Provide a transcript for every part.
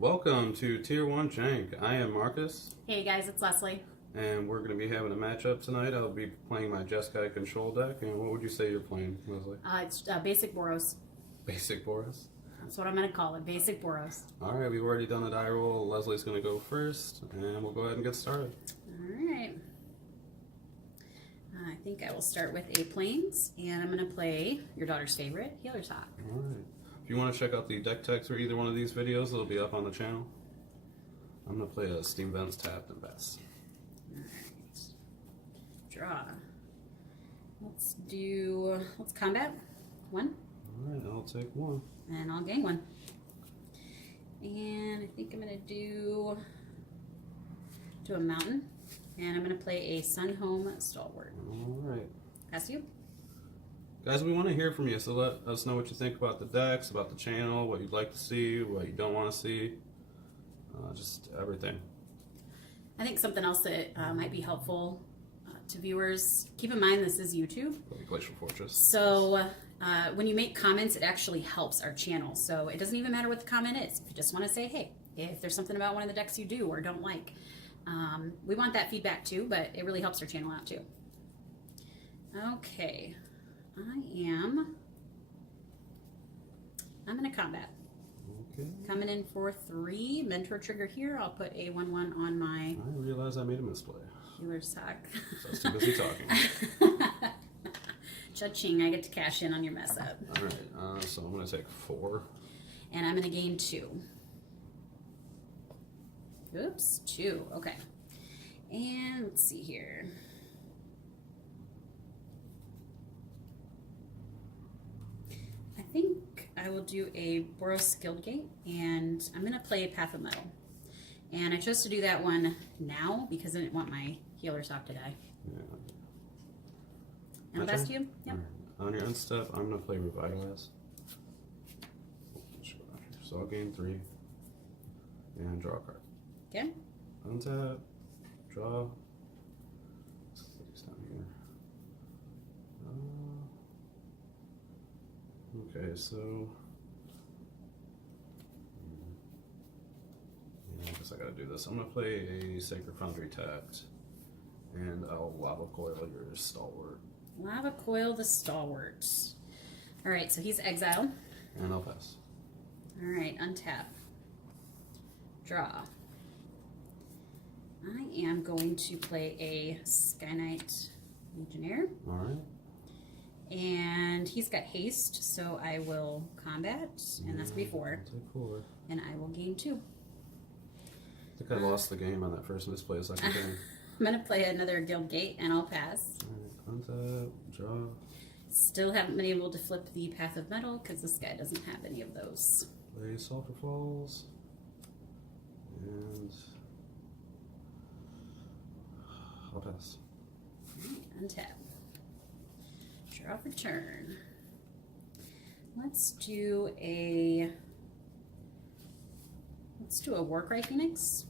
Welcome to Tier 1 Jank. I am Marcus, Hey guys, it's Leslie. and we're going to be having a matchup tonight. I'll be playing my Jeskai control deck, and what would you say you're playing, Leslie? It's basic Boros. Basic Boros? That's what I'm going to call it, basic Boros. Alright, we've already done a die roll. Leslie's going to go first, and we'll go ahead and get started. Alright. I think I will start with a Plains, and I'm going to play your daughter's favorite, Healer's Hawk. Alright. If you want to check out the deck text for either one of these videos, it'll be up on the channel. I'm going to play a Steam Vents tapped and pass. Alright. Draw. Let's combat. One. Alright, I'll take one. And I'll gain one. And I think I'm going to do a mountain. And I'm going to play a Sun Home Stalwart. Alright. Pass you. Guys, we want to hear from you, so let us know what you think about the decks, about the channel, what you'd like to see, what you don't want to see, just everything. I think something else that might be helpful to viewers, keep in mind this is YouTube. Like Glacial Fortress. So when you make comments, it actually helps our channel. So it doesn't even matter what the comment is. If you just want to say, hey, if there's something about one of the decks you do or don't like, we want that feedback too, but it really helps our channel out too. Okay. I'm going to combat. Okay. Coming in for 3, Mentor Trigger here. I'll put a 1/1 on my... I realized I made a misplay. Healer's Hawk. So I was too busy talking. Cha-ching, I get to cash in on your mess up. Alright, so I'm going to take 4. And I'm going to gain 2. Oops, 2. Okay. And let's see here. I think I will do a Boros Guildgate, and I'm going to play Path of Metal. And I chose to do that one now because I didn't want my Healer's Hawk to die. Yeah. And I'll pass to you? Yep. Right. On your end step, I'm going to play Revitalize. So I'll gain 3. And draw a card. Okay. Untap. Draw. Let's put these down here. Okay, so... I guess I gotta do this. I'm gonna play a Sacred Foundry tapped, and I'll Lava Coil your Stalwart. Lava Coil the Stalwart. Alright, so he's exiled. And I'll pass. Alright, untap. Draw. I am going to play a Sky Knight Legionnaire. Alright. And he's got haste, so I will combat, and that's going to be 4. I'll take 4. And I will gain 2. I think I lost the game on that first misplay a second game. I'm going to play another Guildgate, and I'll pass. Alright, untap, draw. Still haven't been able to flip the Path of Metal, because this guy doesn't have any of those. Play Sulphur Falls. And... I'll pass. Untap. Draw for turn. Let's do a Warcry Phoenix.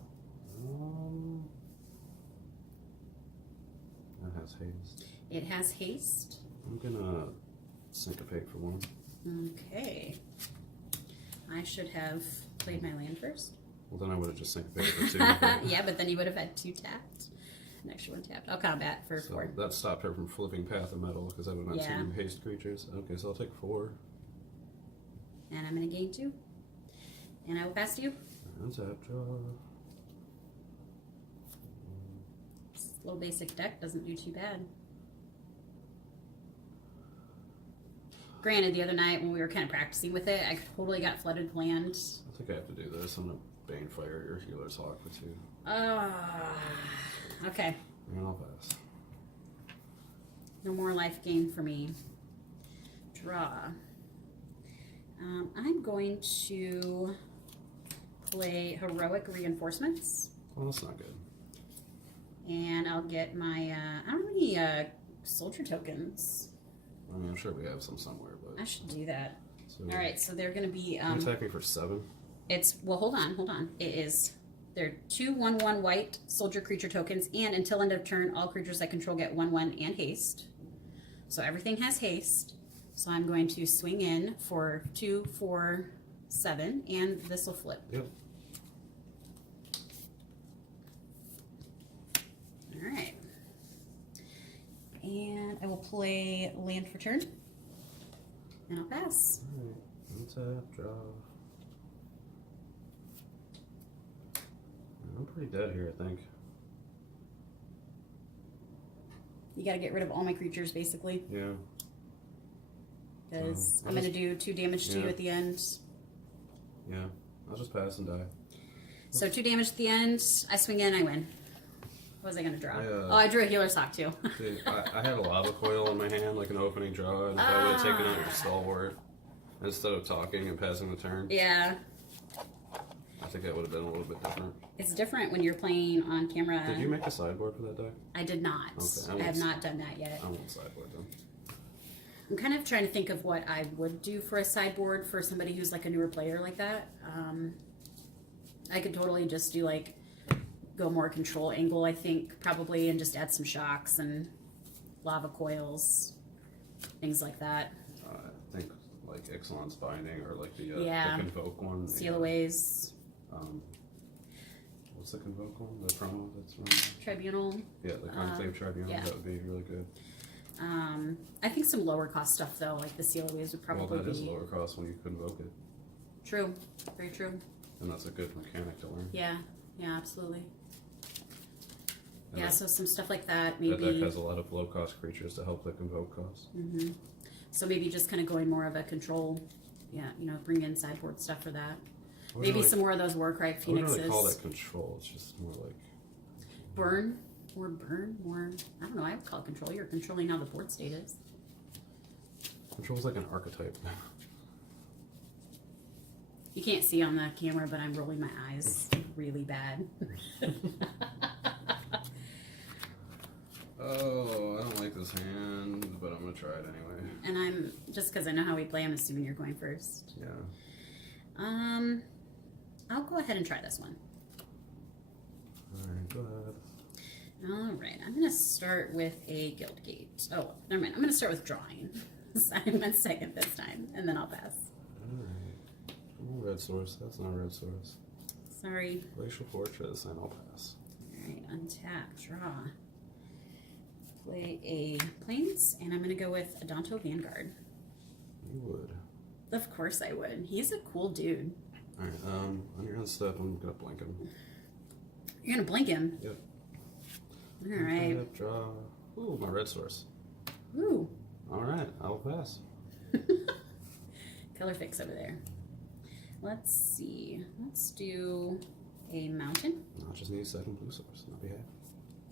That has haste. It has haste. I'm gonna syncopate for 1. Okay. I should have played my land first. Well, then I would have just syncopated for 2. Yeah, but then you would have had 2 tapped. An extra 1 tapped. I'll combat for 4. That stopped her from flipping Path of Metal because I don't have 2 haste creatures. Okay, so I'll take 4. And I'm going to gain 2. And I will pass to you. Untap, draw. This little basic deck doesn't do too bad. Granted, the other night when we were kind of practicing with it, I totally got flooded with land. I think I have to do this. I'm gonna Banefire your Healer's Hawk for 2. Okay. And I'll pass. No more life gain for me. Draw. I'm going to play Heroic Reinforcements. Well, that's not good. And I'll get my, I don't have any soldier tokens. I mean, I'm sure we have some somewhere, but... I should do that. So, Alright, so they're going to be... you attack me for 7? Well, hold on. They're 2 1/1 white soldier creature tokens, and until end of turn, all creatures I control get 1/1 and haste. So everything has haste. So I'm going to swing in for 2, 4, 7, and this will flip. Yep. And I will play land for turn. And I'll pass. Alright, untap, draw. I'm pretty dead here, I think. You gotta get rid of all my creatures, basically. Yeah. Because I'm gonna do 2 damage to you at the end. Yeah, I'll just pass and die. So 2 damage at the end. I swing in, I win. What was I gonna draw? I drew a healer's sock too. See, I had a lava coil in my hand, like an opening draw, and if I would have taken out your stalwart instead of talking and passing the turn, Yeah. I think that would have been a little bit different. It's different when you're playing on camera. Did you make a sideboard for that deck? I did not. Okay, I have not done that yet. I won't sideboard them. I'm kind of trying to think of what I would do for a sideboard for somebody who's like a newer player like that. I could totally just do like go more control angle, I think, probably, and just add some shocks and lava coils, things like that. I think like Ixalan's Binding or like the Convoke one. Seal Aways. What's the Convoke one? The promo that's running? Tribunal. Yeah, the Conclave Tribunal. Yeah. That would be really good. I think some lower cost stuff though, like the Seal Aways would probably Well, that is be lower cost when you Convoke it. true. Very true. And that's a good mechanic to learn. Yeah, yeah, absolutely. And Yeah, so some stuff like that, maybe. That deck has a lot of low cost creatures to help the Convoke cost. So maybe just kind of going more of a control, bring in sideboard stuff for that. Maybe Maybe some more of those Warcry Phoenixes. I wouldn't really call that control, it's just more like... Burn, I don't know, I would call it control. You're controlling how the board state is. Control's like an archetype. You can't see on the camera, but I'm rolling my eyes really bad. Oh, I don't like this hand, but I'm gonna try it anyway. And I'm, just because I know how we play, I'm assuming you're going first. Yeah. I'll go ahead and try this one. Alright, go ahead. Alright, I'm going to start with a Guildgate. Oh, never mind. I'm going to start with drawing. I went second this time, and then I'll pass. Alright. Red Source. That's not Red Source. Sorry. Glacial Fortress, and I'll pass. Alright, untap, draw. Play a Plains, and I'm going to go with Adonto Vanguard. You would. Of course I would. He's a cool dude. Alright, on your end step, I'm gonna blink him. You're going to blink him? Yep. Alright. Draw. Ooh, my Red Source. Ooh. Alright, I'll pass. Color fix over there. Let's see. Let's do a mountain. I'll just need a second blue source, and I'll be happy.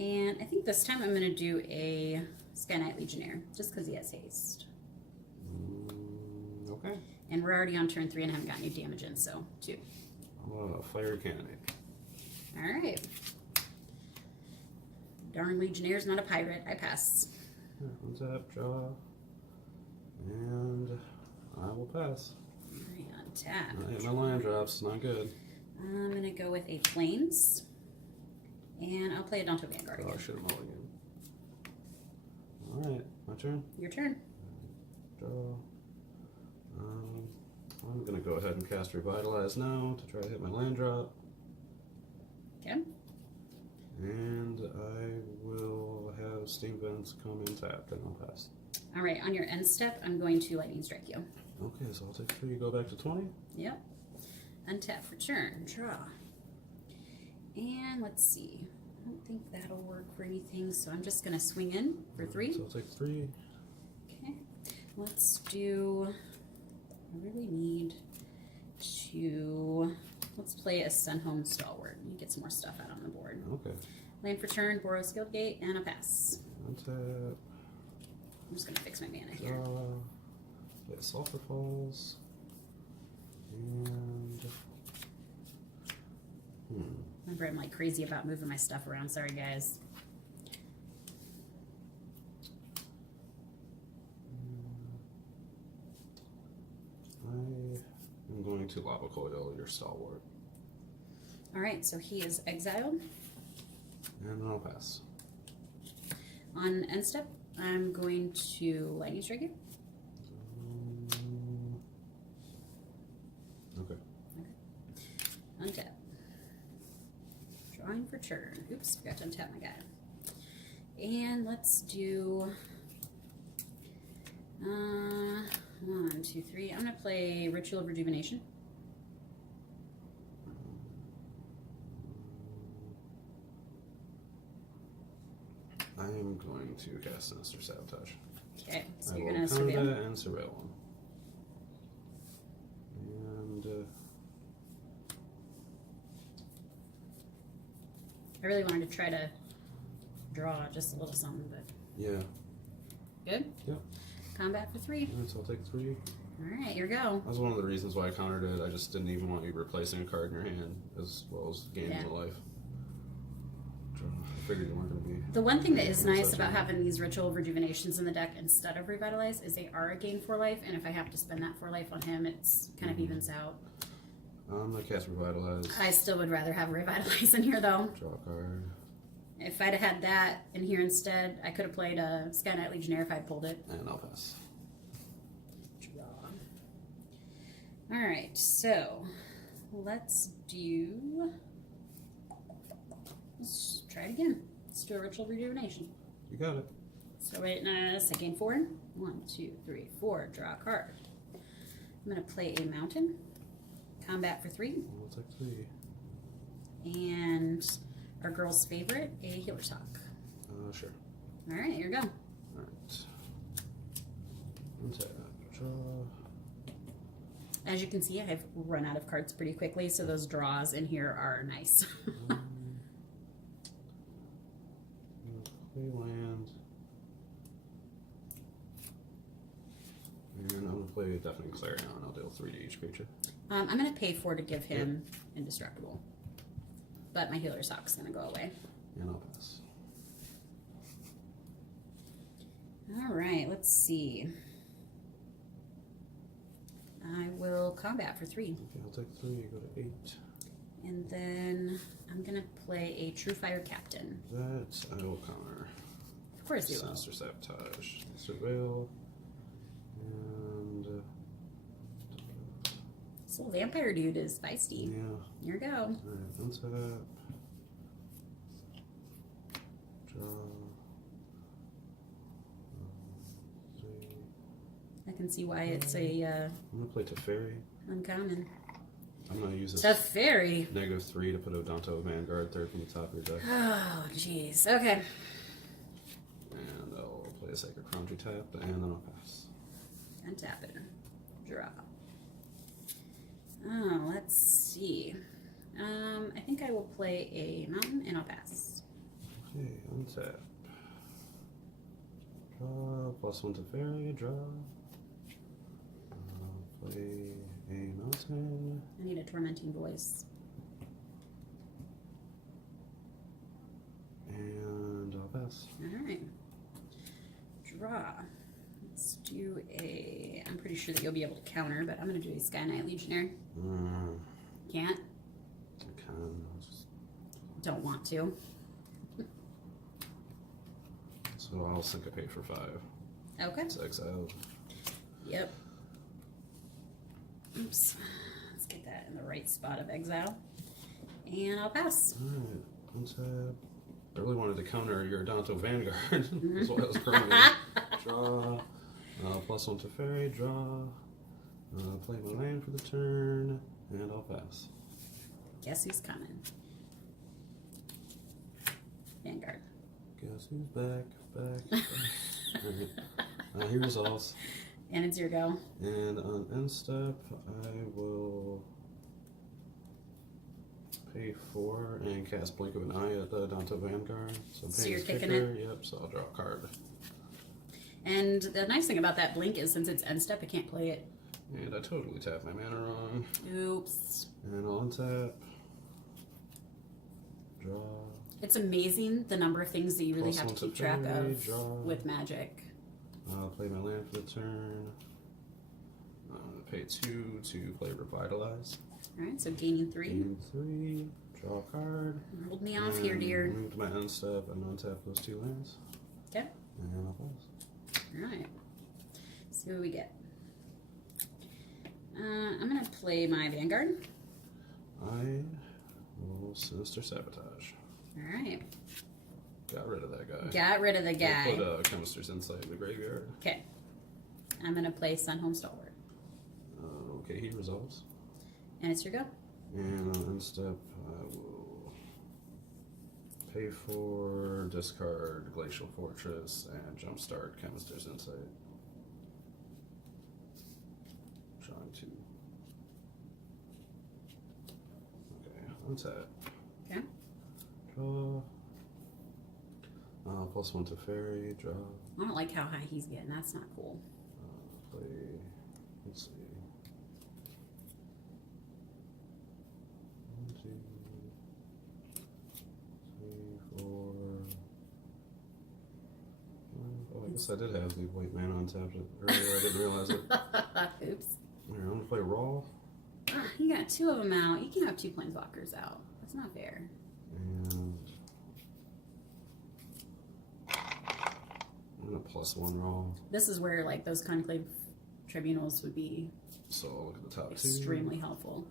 And I think this time I'm going to do a Sky Knight Legionnaire, just because he has haste. Okay. And we're already on turn 3 and I haven't got any damage in, so 2. Fiery Cannonade. Alright. Darn Legionnaire's not a pirate. I pass. Untap, draw. And I will pass. Alright, untap. My land drops, not good. I'm going to go with a Plains. And I'll play a Adonto Vanguard again. Oh, I should have mulliganed. Alright, my turn. Your turn. Draw. I'm going to go ahead and cast Revitalize now to try to hit my land drop. Okay. And I will have Steam Vents come in tapped and I'll pass. Alright, on your end step, I'm going to Lightning Strike you. Okay, so I'll take 3, go back to 20. Yep. Untap for turn. Draw. And let's see. I don't think that'll work for anything, so I'm just going to swing in for 3. So I'll take 3. Okay. Let's do... I really need to... Let's play a Sunhome Stalwart. You get some more stuff out on the board. Okay. Land for turn, Boros Guildgate, and a pass. Untap. I'm just going to fix my mana here. Draw. Get Sulphur Falls. And... Remember, I'm like crazy about moving my stuff around. Sorry, guys. I'm going to Lava Coil your Stalwart. Alright, so he is exiled. And then I'll pass. On end step, I'm going to Lightning Strike you. Okay. Untap. Drawing for turn. Oops, forgot to untap my guy. And let's do 1, 2, 3. I'm gonna play Ritual of Rejuvenation. I am going to cast Sinister Sabotage. Okay, so I you're will gonna counter surveil. that and surveil one. And I really wanted to try to draw just a little something, but yeah. good? Yep. Combat for 3. Alright, so I'll take 3. Alright, here we go. That was one of the reasons why I countered it. I just didn't even want you replacing a card in your hand as well as gaining Yeah. a life. I figured you weren't going to be. The one thing that is nice such about a- having these Ritual of Rejuvenations in the deck instead of Revitalize is they are a gain 4 life, and if I have to spend that 4 life on him, it's kind of evens out. I'm going to cast Revitalize. I still would rather have Revitalize in here, though. Draw a card. If I'd have had that in here instead, I could have played a Sky Knight Legionnaire if I pulled it. And I'll pass. Draw. Alright, so let's try it again. Let's do a Ritual of Rejuvenation. You got it. So wait, I gain 4. 1, 2, 3, 4. Draw a card. I'm going to play a Mountain. Combat for 3. I'll take 3. And our girl's favorite, a Healer's Hawk. Sure. Alright, here we go. Alright. Untap. Draw. As you can see, I've run out of cards pretty quickly, so those draws in here are nice. Play land. And I'm going to play Deafening Clarion. I'll deal 3 to each creature. I'm going to pay 4 to give him Indestructible. But my Healer's Hawk's going to go away. And I'll pass. Alright, let's see. I will combat for 3. Okay, I'll take 3. Go to 8. And then I'm going to play a True Fire Captain. That I will counter. Of course you will. Sinister Sabotage. Surveil. And. This little vampire dude is feisty. Yeah. Here we go. Alright, untap. Draw. 3. I can see why it's a I'm going to play Teferi. uncommon. I'm going to use this Teferi. -3 to put Odanto Vanguard third from the top of your deck. Oh, jeez. Okay. And I'll play a Sacred Foundry tap, and then I'll pass. Untap it. Draw. Oh, let's see. I think I will play a mountain and I'll pass. Okay, untap. Draw, +1 to Fairy, draw. Play a mountain. I need a tormenting voice. And I'll pass. Alright. Draw. Let's do a... I'm pretty sure that you'll be able to counter, but I'm going to do a Sky Knight Legionnaire. Can't? I can. Don't want to. So I'll syncopate for 5. Okay. It's exiled. Yep. Oops. Let's get that in the right spot of exile. And I'll pass. Alright, untap. I really wanted to counter your Odanto Vanguard. That's why I was currently. Draw. +1 to Fairy, draw. Play my land for the turn, and I'll pass. Guess who's coming? Vanguard. Guess who's back? Alright. He resolves. And it's your go. And on end step, I will pay 4 and cast Blink of an Eye at the Odanto Vanguard. So, I'm So paying you're his kicking kicker. Yep, so I'll draw a card. And the nice thing about that blink is since it's end step, I can't play it. And I totally tapped my mana wrong. Oops. And I'll untap. Draw. It's amazing the number of things that you really have to +1 keep track Fairy, of draw. with Magic. I'll play my land for the turn. I'm going to pay 2 to play Revitalize. Alright, so gaining 3. Gain 3. Draw a card. Hold me off here, dear. Move to my end step and untap those 2 lands. Okay. And I'll pass. Alright. See what we get. I'm going to play my Vanguard. I will Sinister Sabotage. Alright. Got rid of that guy. Got rid of the guy. We'll put Chemist's Insight in the graveyard. Okay. I'm going to play Sun Home Stalwart. Okay, he resolves. And it's your go. And on end step, I will pay for, discard Glacial Fortress, and jumpstart Chemist's Insight. Drawing 2. Okay, untap. Okay. Draw. +1 to fairy, draw. I don't like how high he's getting. That's not cool. Play, let's see. 1, 2, 3, 4. 5. Oh, I guess I did have the white mana untapped earlier. I didn't realize it. Oops. Alright, I'm gonna play Raw. You got 2 of them out. You can't have 2 planeswalkers out. That's not fair. And I'm gonna +1 Raw. This is where like those conclave tribunals would be So I'll look at the top 2. extremely helpful.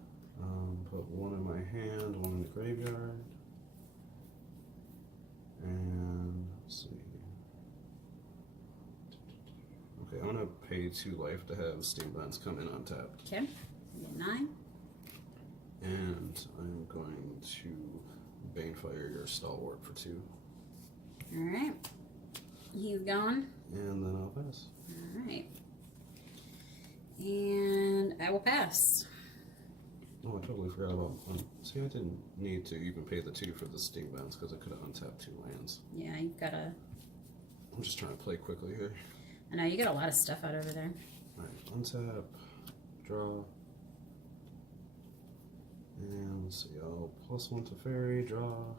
Put 1 in my hand, 1 in the graveyard. And let's see. Okay, I'm gonna pay 2 life to have Steam Vents come in untapped. Okay. You get 9. And I'm going to Banefire your Stalwart for 2. Alright. He's gone. And then I'll pass. Alright. And I will pass. Oh, I totally forgot about. See, I didn't need to even pay the 2 for the Steam Vents because I could have untapped 2 lands. Yeah, you've got a. I'm just trying to play quickly here. I know you got a lot of stuff out over there. Alright, untap, draw. And let's see, I'll +1 to fairy, draw.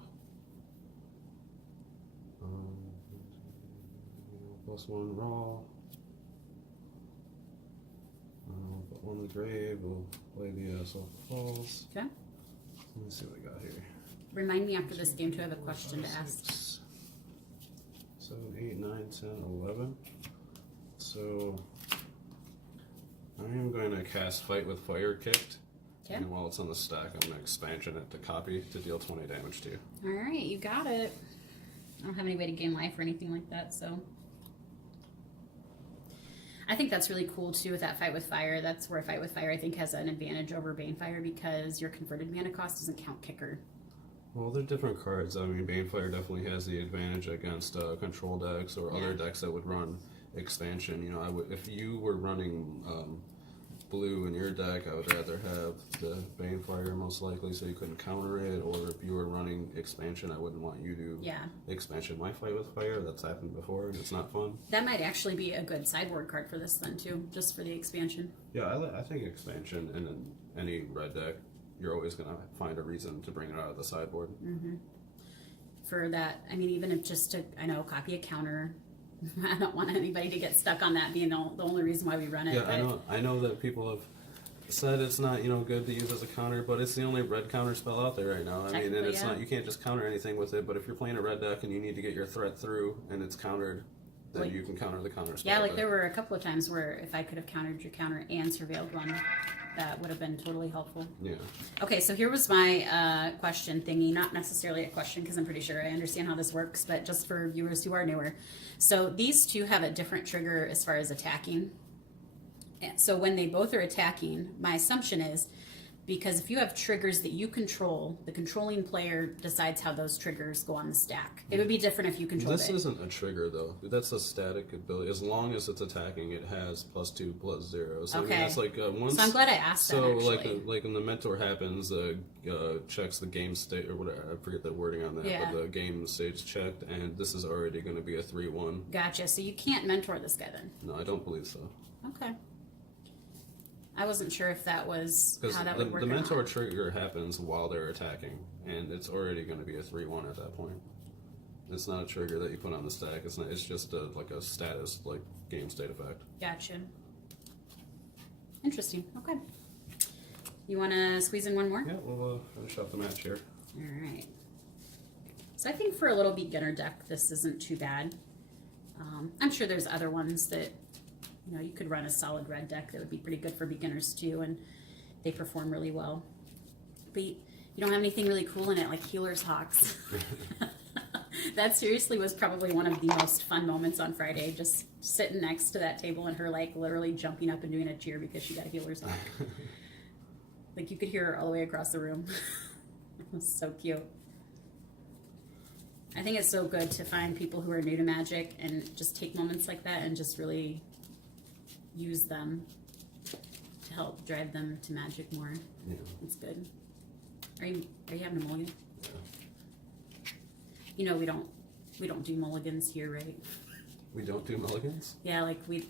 +1 raw. Put 1 in the grave, we'll play the Sulphur Falls. Okay. Let me see what we got here. Remind me after this game to have a question to ask. 6, 7, 8, 9, 10, 11. So I am going to cast Fight with Fire Kicked. Okay. And while it's on the stack, I'm going to expansion it to copy to deal 20 damage to you. Alright, you got it. I don't have any way to gain life or anything like that, so. I think that's really cool too with that Fight with Fire. That's where Fight with Fire I think has an advantage over Banefire because your converted mana cost doesn't count kicker. Well, they're different cards. I mean, Banefire definitely has the advantage against control decks or other decks that would run expansion. You know, I would if you were running blue in your deck, I would rather have the Banefire most likely so you couldn't counter it. Or if you were running expansion, I wouldn't want you to expansion my Fight with Fire. That's happened before and it's not fun. That might actually be a good sideboard card for this then too, just for the expansion. Yeah, I think expansion in any red deck, you're always going to find a reason to bring it out of the sideboard. Mm-hmm. For that, I mean, even if just to, I know, copy a counter. I don't want anybody to get stuck on that being the only reason why we run it. Yeah, but I know that people have said it's not, good to use as a counter, but it's the only red counter spell out there right now. I mean, and it's not, you can't just counter anything with it, but if you're playing a red deck and you need to get your threat through and it's countered, then you can counter the counter spell. Yeah, like there were a couple of times where if I could have countered your counter and surveilled one, that would have been totally helpful. Yeah. Okay, so here was my question thingy. Not necessarily a question because I'm pretty sure I understand how this works, but just for viewers who are newer. So these two have a different trigger as far as attacking. And so when they both are attacking, my assumption is because if you have triggers that you control, the controlling player decides how those triggers go on the stack. It would be different if you controlled it. This isn't a trigger, though. That's a static ability. As long as it's attacking, it has +2, +0. So, okay. I mean, it's like once... So I'm glad I asked that, actually. So, like when the mentor happens, checks the game state, or whatever, I forget the wording on that, but the game state's checked, and this is already going to be a 3-1. Gotcha. So you can't mentor this guy then? No, I don't believe so. Okay. I wasn't sure if that was how that would work. The mentor trigger happens while they're attacking, and it's already going to be a 3-1 at that point. It's not a trigger that you put on the stack. It's not. It's just like a status, like game state effect. Gotcha. Interesting. Okay. You want to squeeze in one more? Yeah, we'll finish up the match here. All right. So I think for a little beginner deck, this isn't too bad. I'm sure there's other ones that you could run a solid red deck that would be pretty good for beginners too, and they perform really well. But you don't have anything really cool in it, like Healer's Hawks. That seriously was probably one of the most fun moments on Friday, just sitting next to that table and her like literally jumping up and doing a cheer because she got a healer's knock. Like you could hear her all the way across the room. It was so cute. I think it's so good to find people who are new to Magic and just take moments like that and just really use them to help drive them to Magic more. Yeah. It's good. Are you having a mulligan? Yeah. You know we don't do mulligans here, right? We don't do mulligans? Yeah, like you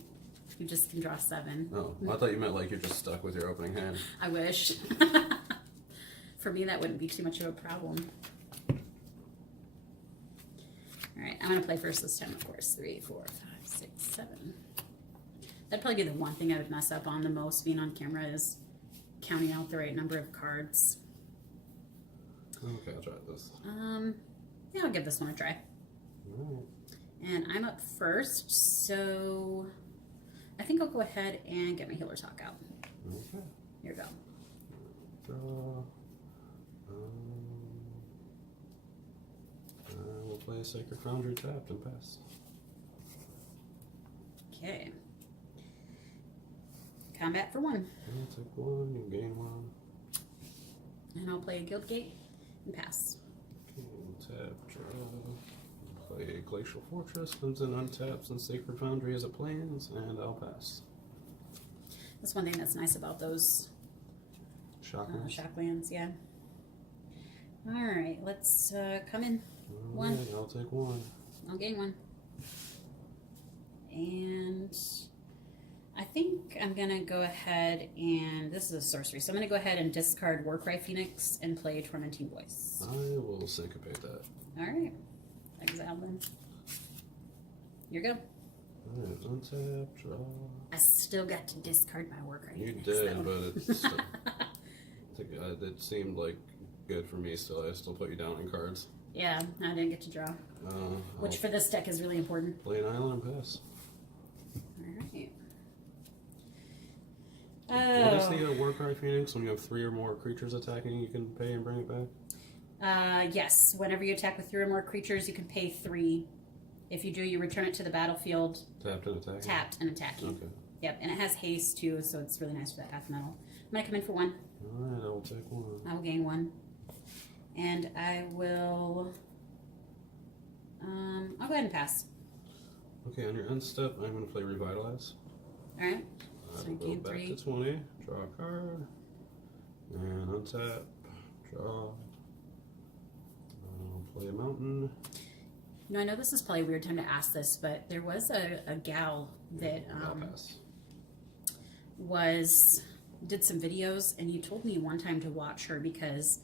just can draw 7. Oh, I thought you meant like you're just stuck with your opening hand. I wish. For me, that wouldn't be too much of a problem. All right, I'm gonna play first this time, of course. 3, 4, 5, 6, 7. That'd probably be the one thing I would mess up on the most being on camera is counting out the right number of cards. Okay, I'll try this. Yeah, I'll give this one a try. Alright. And I'm up first, so I think I'll go ahead and get my Healer's Hawk out. Okay. Here we go. Draw. We'll play a Sacred Foundry tapped and pass. Okay. Combat for 1. I'll take 1, you gain 1. And I'll play a Guild Gate and pass. Okay, tap, draw. Play Glacial Fortress, comes in untaps and Sacred Foundry as it plans, and I'll pass. That's one thing that's nice about those Shocklands. Shocklands, yeah. Alright, let's come in. 1. Alright, I'll take 1. I'll gain 1. And I think I'm going to go ahead and, this is a sorcery, so I'm going to go ahead and discard Warcry Phoenix and play Tormenting Voice. I will syncopate that. Alright, exile them. You're good. Alright, untap, draw. I still got to discard my Warcry You Phoenix, did, though. but it's still, I think it seemed like good for me still. I still put you down in cards. Yeah, I didn't get to draw. Which I'll for this deck is really important. play an island and pass. Alright. What is the Warcry Phoenix? When you have 3 or more creatures attacking, you can pay and bring it back? Yes, whenever you attack with 3 or more creatures, you can pay 3. If you do, you return it to the battlefield. Tapped and attacking? Tapped and attacking. Okay. Yep, and it has haste too, so it's really nice for that half metal. I'm gonna come in for 1. Alright, I will take 1. I will gain 1. And I will... I'll go ahead and pass. Okay, on your end step, I'm going to play Revitalize. Alright. I So will you go gain back 3. to 20, draw a card, and untap, draw. I'll play a mountain. You know, I know this is probably a weird time to ask this, but there was a gal that I'll pass. did some videos, and you told me one time to watch her because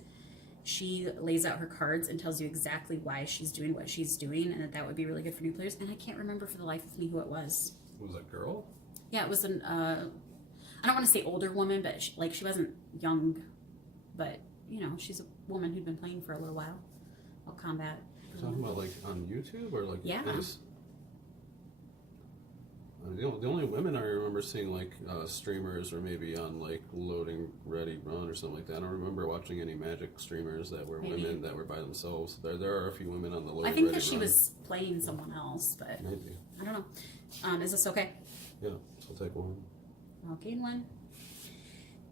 she lays out her cards and tells you exactly why she's doing what she's doing, and that would be really good for new players. And I can't remember for the life of me who it was. Was that girl? Yeah, it was an I don't want to say older woman, but she wasn't young, but you know, she's a woman who'd been playing for a little while. I'll combat. You're talking about like on YouTube or like Yeah. The only women I remember seeing like streamers or maybe on like Loading Ready Run or something like that. I don't remember watching any Magic streamers that were Maybe. women that were by themselves. There are a few women on the Loading I think Ready that she Run. was playing someone else, but Maybe. I don't know. Is this okay? Yeah, so I'll take 1. I'll gain 1.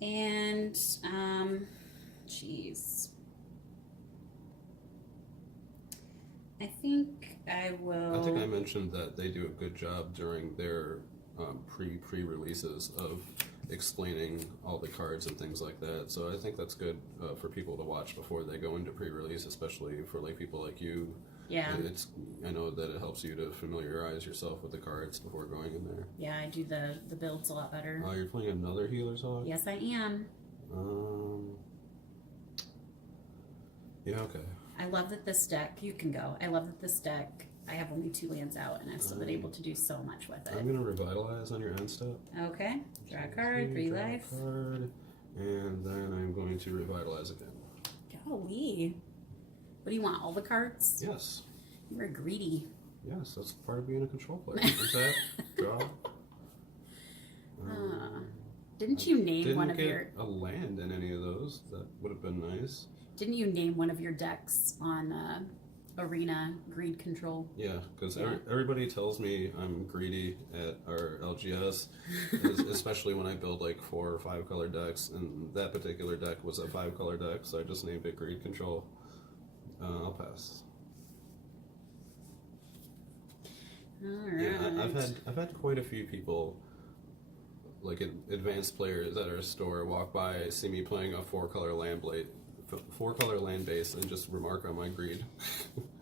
And, jeez. I think I will... I think I mentioned that they do a good job during their pre-releases of explaining all the cards and things like that. So I think that's good for people to watch before they go into pre-release, especially for like people like you. Yeah. I know that it helps you to familiarize yourself with the cards before going in there. Yeah, I do the builds a lot better. You're playing another Healer's Hawk? Yes, I am. Yeah, okay. I love that this deck... You can go. I love that this deck... I have only 2 lands out, and I've still been able to do so much with it. I'm going to Revitalize on your end step. Okay. Draw a card, 3 draw a life. card, and then I'm going to Revitalize again. Golly. What do you want, all the cards? Yes. You're greedy. Yes, that's part of being a control player. Untap, draw. Didn't you name one of Didn't your... get a land in any of those. That would have been nice. Didn't you name one of your decks on arena greed control. Yeah, because Yeah. everybody tells me I'm greedy at our LGS, especially when I build like 4 or 5 color decks, and that particular deck was a 5 color deck, so I just named it Greed Control. I'll pass. All Yeah, right. I've had quite a few people, like advanced players at our store, walk by, see me playing a 4 color land blade, 4 color land base, and just remark on my greed.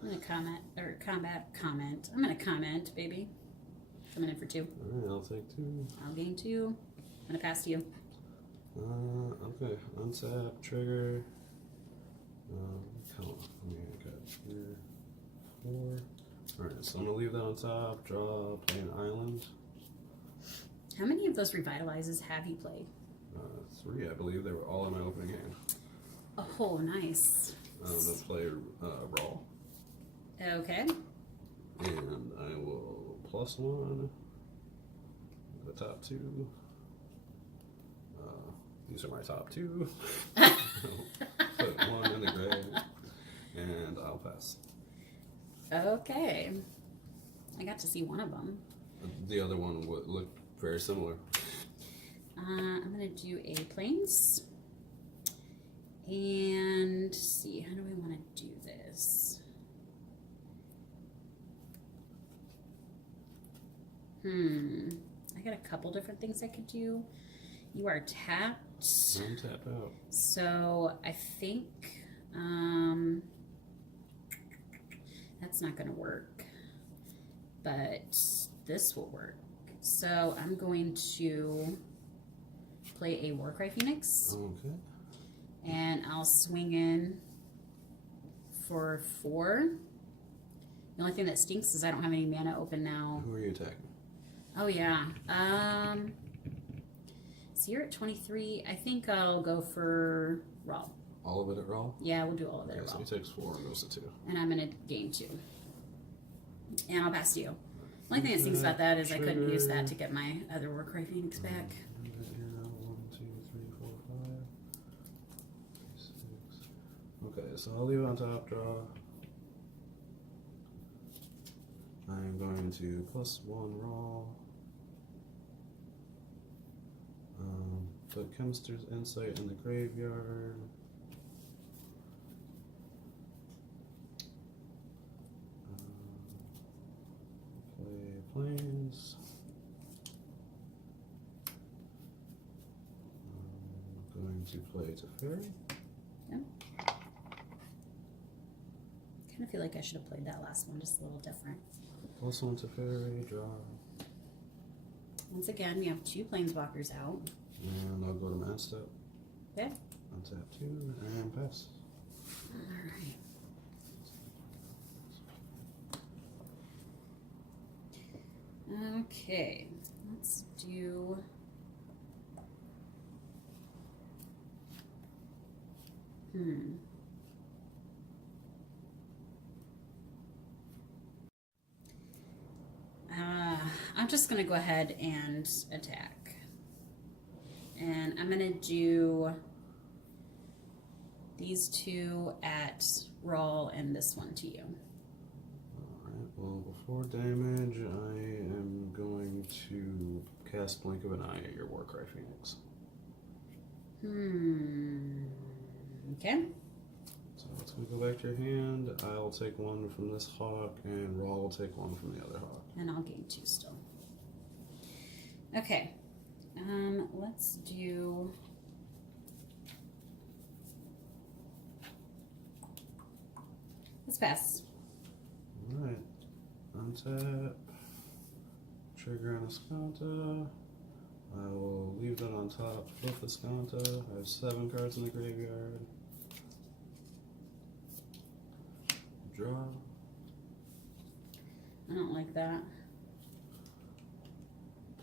I'm gonna comment. I'm gonna comment, baby. Coming in for 2. All right, I'll take 2. I'll gain 2. I'm gonna pass to you. Okay, untap, trigger. Count. I got 3, 4. Alright, so I'm gonna leave that on top, draw, play an island. How many of those revitalizes have you played? 3, I believe. They were all in my opening hand. Oh, nice. I'm gonna play Raw. Okay. And I will +1. The top 2. These are my top 2. Put 1 in the grave. And I'll pass. Okay. I got to see one of them. The other one would look very similar. I'm going to do a plains. And see, how do we want to do this? I got a couple different things I could do. You are tapped. I'm tapped out. So I think that's not going to work. But this will work. So I'm going to play a Warcry Phoenix. Okay. And I'll swing in for 4. The only thing that stinks is I don't have any mana open now. Who are you attacking? Oh yeah. So you're at 23. I think I'll go for Raw. All of it at Raw? Yeah, we'll do all of it Okay, at so Raw. he takes 4 and goes to 2. And I'm gonna gain 2. And I'll pass to you. The only thing that stinks about that is I couldn't use that to get my other Warcry Phoenix back. 1, 2, 3, 4, 5, 6. Okay, so I'll leave it on top, draw. I'm going to +1 Raw. Put Chemist's Insight in the graveyard. Play Plains. I'm going to play Teferi. Kind of feel like I should have played that last one just a little different. +1 Teferi, draw. Once again, we have 2 planeswalkers out. And I'll go to man step. Okay. Untap 2 and pass. Alright. Okay. Let's do... I'm just going to go ahead and attack. And I'm going to do these 2 at Raw and this one to you. Alright, well, before damage, I am going to cast Blink of an Eye at your Warcry Phoenix. Okay. So it's going to go back to your hand. I'll take 1 from this hawk, and Raw will take 1 from the other hawk. And I'll gain 2 still. Okay. Let's do... Let's pass. Alright. Untap. Trigger on Escanta. I will leave that on top. Flip Escanta. I have 7 cards in the graveyard. Draw. I don't like that.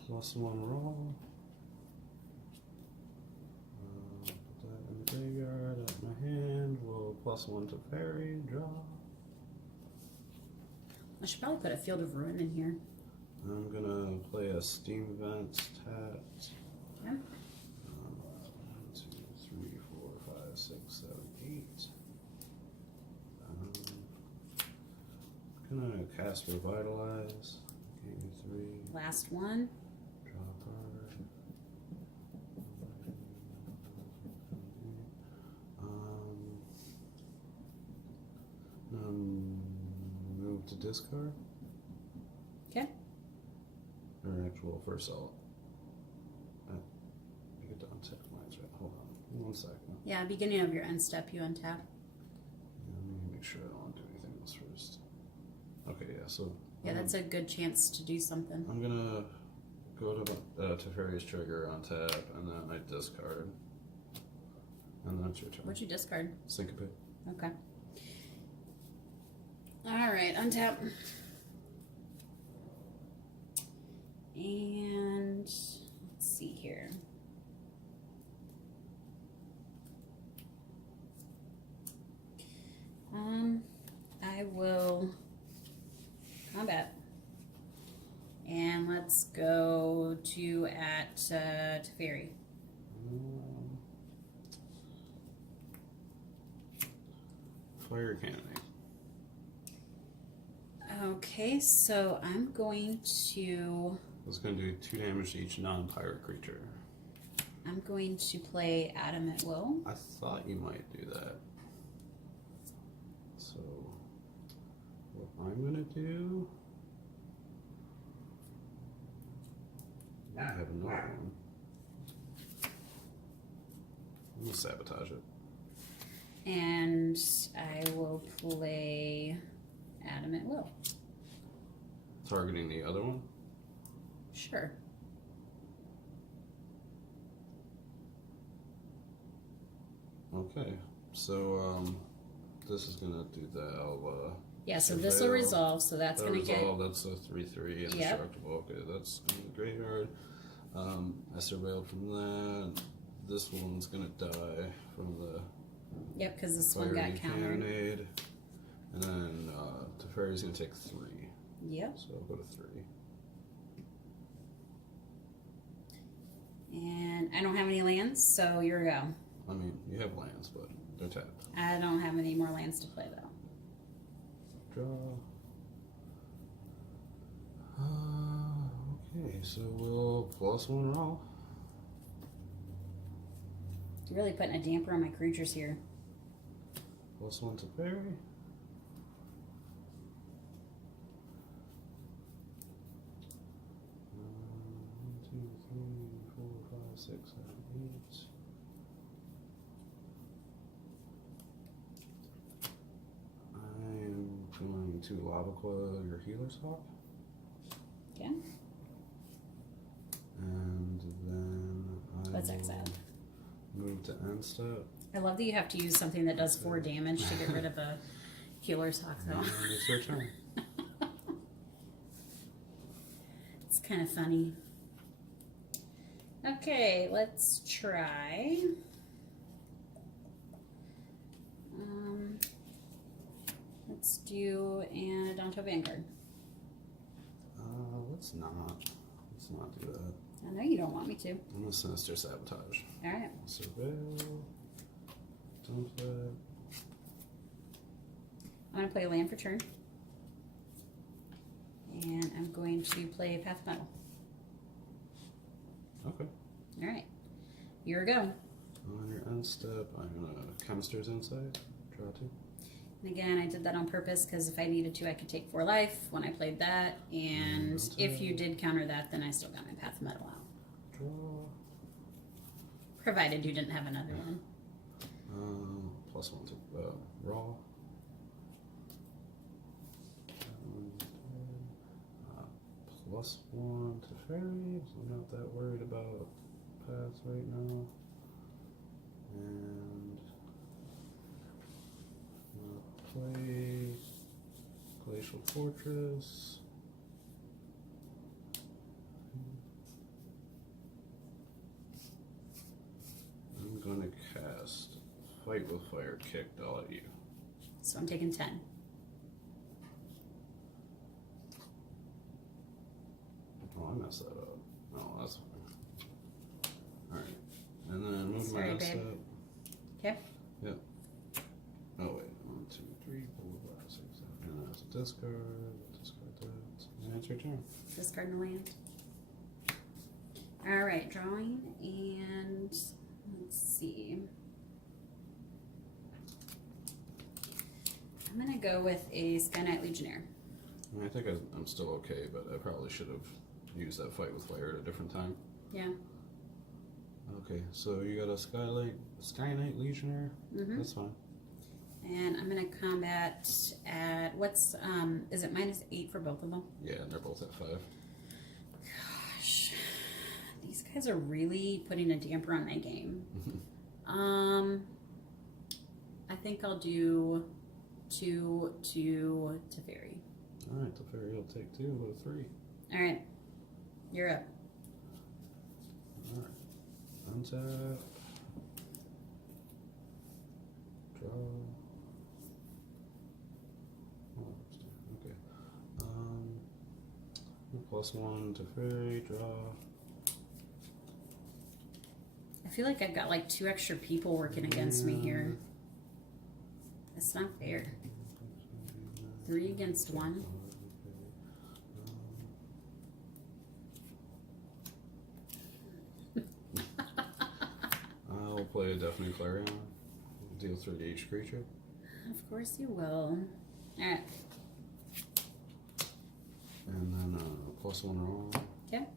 +1 Raw. Put that in the graveyard at my hand. We'll +1 to Fairy. Draw. I should probably put a Field of Ruin in here. I'm gonna play a Steam Vent tapped. Yeah. 1, 2, 3, 4, 5, 6, 7, 8. Gonna cast Revitalize. Gain 3. Last one. Draw a card. Move to discard. Okay. Or actual first sell it. You get to untap mines, right? Hold on. 1 second. Yeah, beginning of your end step, you untap. Yeah, let me make sure I don't want to do anything else first. Okay, yeah, so. Yeah, that's a good chance to do something. I'm gonna go to Teferi's trigger on tap, and then I discard. And then it's your turn. What'd you discard? Syncopate. Okay. Alright, untap. And let's see here. I will combat. And let's go to Teferi. Fire cannonade. Okay, so I'm going to It's going to do 2 damage to each non-pirate creature. I'm going to play Adam at Will. I thought you might do that. So, what I'm going to do... I have another one. I'm going to sabotage it. And I will play Adam at Will. Targeting the other one? Sure. Okay, so this is gonna do that. Yeah, so this will resolve, so that's gonna resolve, that's a 3/3 Yep. indestructible. Okay, that's in the graveyard. I surveilled from that. This one's gonna die from the Yep, because this one got fiery countered. cannonade. And then Teferi's gonna take 3. Yep. So I'll go to 3. And I don't have any lands, so you're go. I mean, you have lands, but they're tapped. I don't have any more lands to play though. Draw. Okay, so we'll +1 raw. You're really putting a damper on my creatures here. +1 to Teferi. 1, 2, 3, 4, 5, 6, 7, 8. I'm going to Lava Coil your Healer's Hawk. Okay. And then Let's will exile. move to end step. I love that you have to use something that does 4 damage to get rid of a Healer's Hawk though. And it's your turn. It's kind of funny. Okay, let's try. Let's do an Adonto Vanguard. Let's not do that. I know you don't want me to. I'm gonna Sinister Sabotage. Alright. Surveil. Dump that. I'm going to play a land for turn. And I'm going to play Path of Metal. Okay. Alright. Here we go. On your end step, I'm gonna Chemist's Insight. Draw 2. And again, I did that on purpose because if I needed to, I could take 4 life when I played that. And if you did counter that, then I still got my Path of Metal out. Draw. Provided you didn't have another one. +1 to raw. +1 to fairy, so I'm not that worried about paths right now. And play Glacial Fortress. I'm going to cast Fight with Fire Kicked all at you. So I'm taking 10. Oh, I messed that up. Oh, that's fine. Alright. And then move Sorry, my next babe. step. Okay. Yep. Oh, wait. 1, 2, 3, 4, 5, 6, 7. And that's discard that. And it's your turn. Discard the land. All right, drawing, and let's see. I'm gonna go with a Sky Knight Legionnaire. I think I'm still okay, but I probably should have used that fight with fire at a different time. Yeah. Okay, so you got a Sky Knight Legionnaire. Mm-hmm. That's fine. And I'm gonna combat at what's is it -8 for both of them? Yeah, and they're both at 5. Gosh, these guys are really putting a damper on my game. I think I'll do 2 to Teferi. All right, Teferi will take 2 with a 3. All right, you're up. All right, untap, draw. Okay. +1 Teferi, draw. I feel like I've got like 2 extra people working against me here. That's not fair. 3 against 1. I'll play a Deafening Clarion. Deal 3 to each creature. Of course you will. Alright. And then +1 roll. Okay.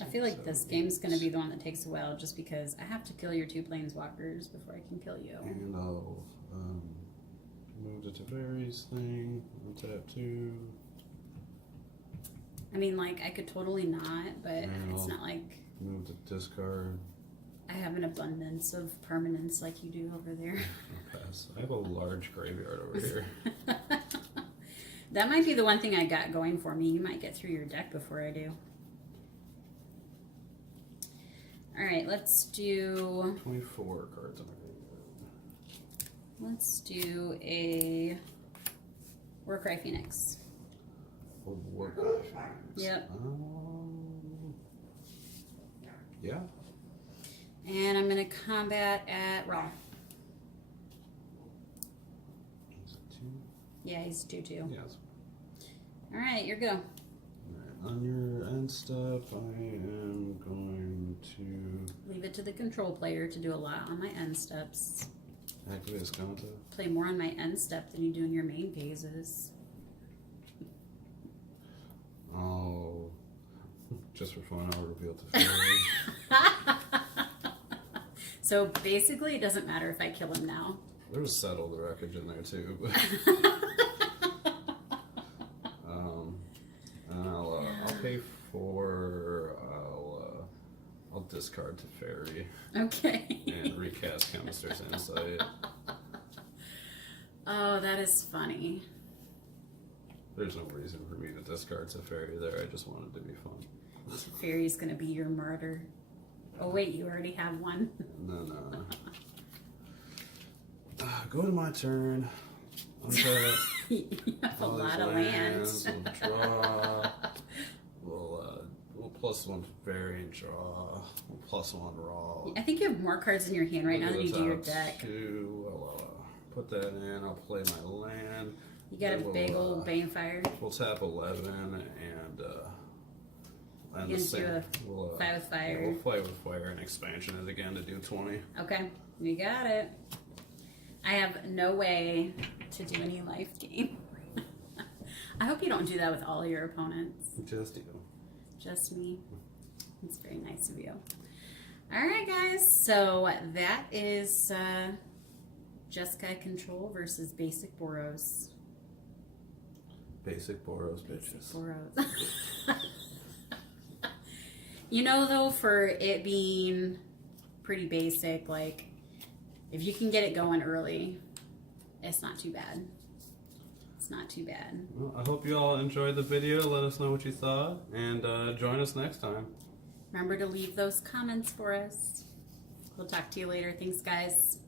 I feel like this game's going to be the one that takes a while just because I have to kill your 2 planeswalkers before I can kill you. And I'll move to Teferi's thing, untap 2. I mean, like, I could totally not, but And it's I'll not like move to discard. I have an abundance of permanents like you do over there. I'll pass. I have a large graveyard over here. That might be the one thing I got going for me. You might get through your deck before I do. Alright, let's do... 24 cards on the graveyard. Let's do a Warcry Phoenix. Oh, Warcry. Yep. Yeah. And I'm going to combat at Raw. Is it 2? Yeah, he's 2/2. Yes. Alright, you're go. On your end step, I am going to Leave it to the control player to do a lot on my end steps. activate Escanta. Play more on my end step than you do in your main phases. Oh, just for fun, I'll reveal Teferi. So basically, it doesn't matter if I kill him now. There's Settle the Wreckage in there too. But and I'll pay for I'll discard Teferi Okay. and recast Chemist's Insight. Oh, that is funny. There's no reason for me to discard Teferi there. I just wanted to be fun. Fairy's gonna be your martyr. Oh wait, you already have one. And then go to my turn. Untap. You have a all these lot of land. We'll draw. We'll +1 Teferi and draw. We'll +1 raw. I think you have more cards in your hand right now than you do your deck. 2. I'll put that in. I'll play my land. You got a Then big old Banefire. We'll tap 11 and You the can do a we'll, fight with fire. Yeah, we'll fight with fire and expansion it again to do 20. Okay, you got it. I have no way to do any life gain. I hope you don't do that with all your opponents. Just you. Just me. It's very nice of you. All right, guys. So that is Jeskai Control versus Basic Boros. Basic Boros bitches. Boros. You know, though, for it being pretty basic, like, if you can get it going early, it's not too bad. It's not too bad. Well, I hope you all enjoyed the video. Let us know what you thought, and join us next time. Remember to leave those comments for us. We'll talk to you later. Thanks, guys.